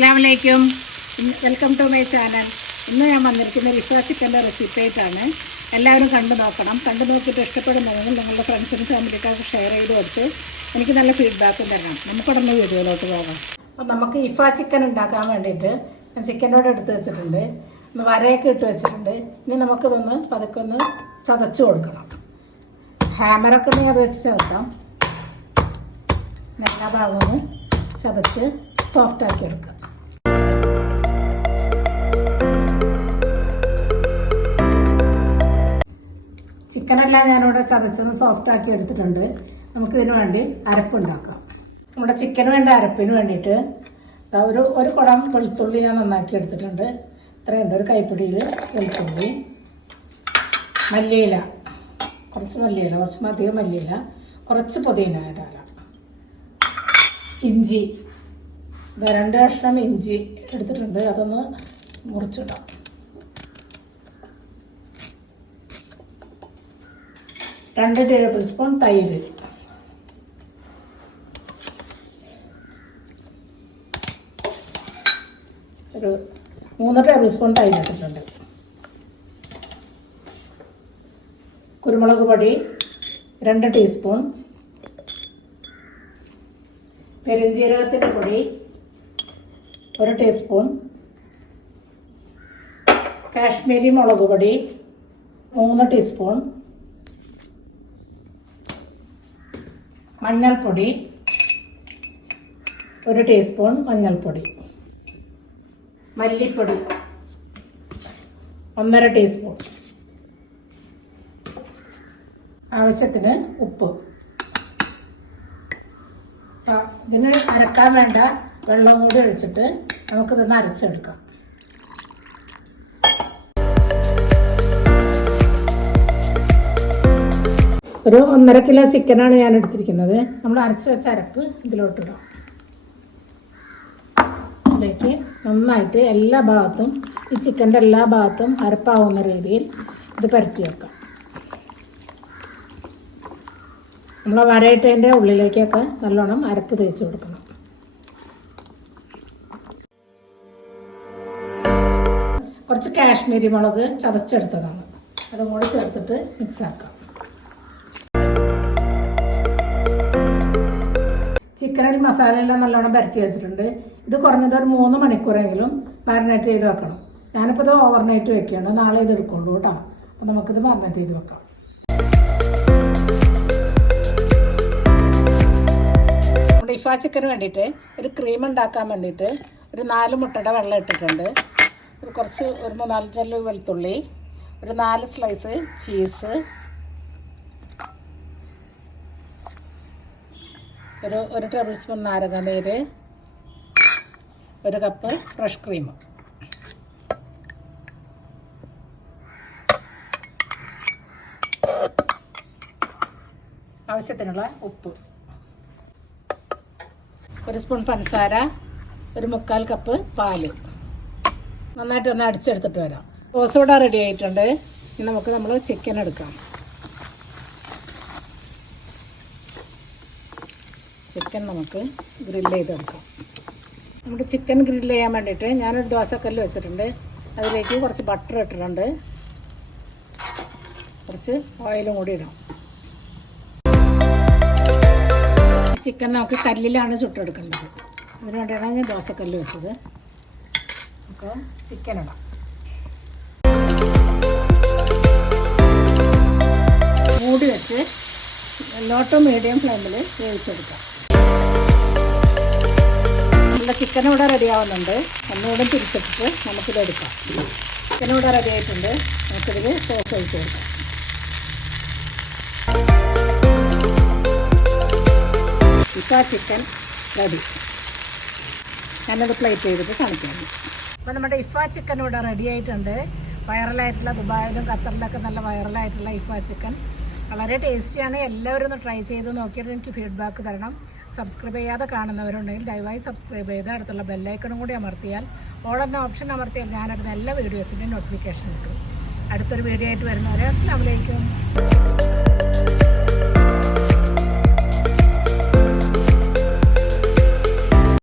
അസ്സലാമലൈക്കും, welcome to my channel. ഇന്ന് ഞാൻ വന്നിരിക്കുന്ന ലിഫ ചിക്കൻ്റെ റെസിപ്പി ആയിട്ടാണ്. എല്ലാവരും കണ്ടു നോക്കണം. കണ്ടു നോക്കിയിട്ട് ഇഷ്ടപ്പെടുന്നുണ്ടെങ്കിൽ നിങ്ങളുടെ ഫ്രണ്ട്സിനും ഫാമിലിക്കാർക്ക് ഷെയർ ചെയ്ത് കൊടുത്ത് എനിക്ക് നല്ല ഫീഡ്ബാക്കും തരണം. നമുക്കിടന്ന് വീഡിയോയിലോട്ട് പോകാം. അപ്പം നമുക്ക് ഇഫ ചിക്കൻ ഉണ്ടാക്കാൻ വേണ്ടിയിട്ട് ഞാൻ ചിക്കനോട് എടുത്ത് വെച്ചിട്ടുണ്ട്, ഒന്ന് വരയൊക്കെ ഇട്ട് വെച്ചിട്ടുണ്ട്. ഇനി നമുക്കിതൊന്ന് പതുക്കെ ഒന്ന് ചതച്ച് കൊടുക്കണം. ഹാമറൊക്കെ ഉണ്ടെങ്കിൽ അത് വെച്ച് ചതക്കാം. എല്ലാ ഭാഗവും ചതച്ച് സോഫ്റ്റാക്കി എടുക്കുക. ചിക്കനെല്ലാം ഞാനിവിടെ ചതച്ചൊന്ന് സോഫ്റ്റാക്കി എടുത്തിട്ടുണ്ട്. നമുക്കിതിന് വേണ്ടി അരപ്പുണ്ടാക്കാം. നമ്മുടെ ചിക്കന് വേണ്ട അരപ്പിന് വേണ്ടിയിട്ട് ഒരു കുടം വെളുത്തുള്ളി ഞാൻ നന്നാക്കി എടുത്തിട്ടുണ്ട്. ഇത്രയുണ്ട്, ഒരു കൈപ്പിടിയിൽ വെളുത്തുള്ളി, മല്ലിയില, കുറച്ച് മല്ലിയില, കുറച്ച് അധികം മല്ലിയില, കുറച്ച് പുതിന ഇല, ഇഞ്ചി, 2 കഷ്ണം ഇഞ്ചി എടുത്തിട്ടുണ്ട്. അതൊന്ന് മുറിച്ചിടാം. രണ്ട് ടേബിൾ സ്പൂൺ തൈര്, ഒരു 3 ടേബിൾ സ്പൂൺ തൈര് ഇട്ടിട്ടുണ്ട്. കുരുമുളക് പൊടി 2 ടീസ്പൂൺ, പെരിഞ്ജീരകത്തിൻ്റെ പൊടി 1 ടീസ്പൂൺ, കാശ്മീരി മുളക് പൊടി 3 ടീസ്പൂൺ, മഞ്ഞൾപ്പൊടി 1 ടീസ്പൂൺ മഞ്ഞൾപ്പൊടി, മല്ലിപ്പൊടി 1.5 ടീസ്പൂൺ, ആവശ്യത്തിന് ഉപ്പ്. ഇതിന് അരക്കാൻ വേണ്ട വെള്ളം കൂടി ഒഴിച്ചിട്ട് നമുക്കിതൊന്ന് അരച്ചെടുക്കാം. ഒരു 1.5 കിലോ ചിക്കനാണ് ഞാൻ എടുത്തിരിക്കുന്നത്. നമ്മൾ അരച്ച് വെച്ച അരപ്പ് ഇതിലോട്ടിടാം. ഇതിലേക്ക് നന്നായിട്ട് എല്ലാ ഭാഗത്തും, ഈ ചിക്കൻ്റെ എല്ലാ ഭാഗത്തും അരപ്പാവുന്ന രീതിയിൽ ഇത് പരത്തി വെക്കാം. നമ്മൾ വരയിട്ടതിൻ്റെ ഉള്ളിലേക്കൊക്കെ നല്ലോണം അരപ്പ് തേച്ച് കൊടുക്കണം. കുറച്ച് കാശ്മീരി മുളക് ചതച്ചെടുത്തതാണ്, അതും കൂടി ചേർത്തിട്ട് മിക്സാക്കാം. ചിക്കനിൽ മസാലയെല്ലാം നല്ലോണം പരത്തി വെച്ചിട്ടുണ്ട്. ഇത് കുറഞ്ഞത് ഒരു 3 മണിക്കൂറെങ്കിലും മാരിനേറ്റ് ചെയ്ത് വെക്കണം. ഞാനിപ്പോൾ ഇത് ഓവർനൈറ്റ് വെക്കുകയാണ്, നാളെ ഇത് എടുക്കുള്ളൂ കേട്ടോ. അപ്പോൾ നമുക്കിത് മാരിനേറ്റ് ചെയ്ത് വെക്കാം. ഇഫ ചിക്കന് വേണ്ടിയിട്ട് ഒരു ക്രീം ഉണ്ടാക്കാൻ വേണ്ടിയിട്ട് ഒരു 4 മുട്ടയുടെ വെള്ളം ഇട്ടിട്ടുണ്ട്. ഒരു 3-4 ജെല്ല് വെളുത്തുള്ളി, ഒരു 4 സ്ലൈസ് ചീസ്, ഒരു ടേബിൾ സ്പൂൺ നാരങ്ങാനീര്, 1 കപ്പ് ഫ്രഷ് ക്രീം. ആവശ്യത്തിനുള്ള ഉപ്പ്, 1 സ്പൂൺ പഞ്ചസാര, ഒരു 3/4 കപ്പ് പാല്. നന്നായിട്ടൊന്ന് അടിച്ചെടുത്തിട്ട് വരാം. സോസ് ഇവിടെ റെഡി ആയിട്ടുണ്ട്. ഇനി നമ്മൾ ചിക്കൻ എടുക്കാം. ചിക്കൻ നമുക്ക് ഗ്രില്ല് ചെയ്തെടുക്കാം. നമ്മുടെ ചിക്കൻ ഗ്രില്ല് ചെയ്യാൻ വേണ്ടിയിട്ട് ഞാനൊരു ദോശക്കല്ല് വെച്ചിട്ടുണ്ട്. അതിലേക്ക് കുറച്ച് ബട്ടർ ഇട്ടിട്ടുണ്ട്, കുറച്ച് ഓയിലും കൂടി ഇടാം. ചിക്കൻ നമുക്ക് കല്ലിലാണ് ചുട്ടെടുക്കേണ്ടത്. അതിന് വേണ്ടിയാണ് ഞാൻ ദോശക്കല്ല് വെച്ചത്. നമുക്ക് ചിക്കൻ ഇടാം. മൂടി വെച്ച് ലോ ടു മീഡിയം ഫ്ലെയിമിൽ വേവിച്ചെടുക്കാം. നമ്മുടെ ചിക്കൻ ഇവിടെ റെഡി ആവുന്നുണ്ട്. ഒന്നുകൂടെ തിരിച്ചിട്ടിട്ട് നമുക്കിതെടുക്കാം. ചിക്കൻ ഇവിടെ റെഡി ആയിട്ടുണ്ട്. നമുക്കിതിൽ സോസ് ഒഴിച്ച് കൊടുക്കാം. ഇഫ ചിക്കൻ റെഡി. ഞാനത് പ്ലേറ്റ് ചെയ്തിട്ട് കാണിക്കാം. അപ്പോൾ നമ്മുടെ ഇഫ ചിക്കൻ ഇവിടെ റെഡി ആയിട്ടുണ്ട്. വൈറലായിട്ടുള്ള, ദുബായിലും ഖത്തറിലൊക്കെ നല്ല വൈറലായിട്ടുള്ള ഇഫ ചിക്കൻ വളരെ ടേസ്റ്റിയാണ്. എല്ലാവരും ഒന്ന് ട്രൈ ചെയ്ത് നോക്കിയിട്ട് എനിക്ക് ഫീഡ്ബാക്ക് തരണം. സബ്സ്ക്രൈബ് ചെയ്യാതെ കാണുന്നവരുണ്ടെങ്കിൽ ദയവായി സബ്സ്ക്രൈബ് ചെയ്ത് അടുത്തുള്ള ബെല്ലൈക്കണും കൂടി അമർത്തിയാൽ, ഓൾ എന്ന ഓപ്ഷൻ അമർത്തിയാൽ ഞാനെടുത്ത എല്ലാ വീഡിയോസിൻ്റെയും നോട്ടിഫിക്കേഷൻ കിട്ടും. അടുത്തൊരു വീഡിയോ ആയിട്ട് വരുന്നവരെ അസ്സലാമു അലൈക്കും.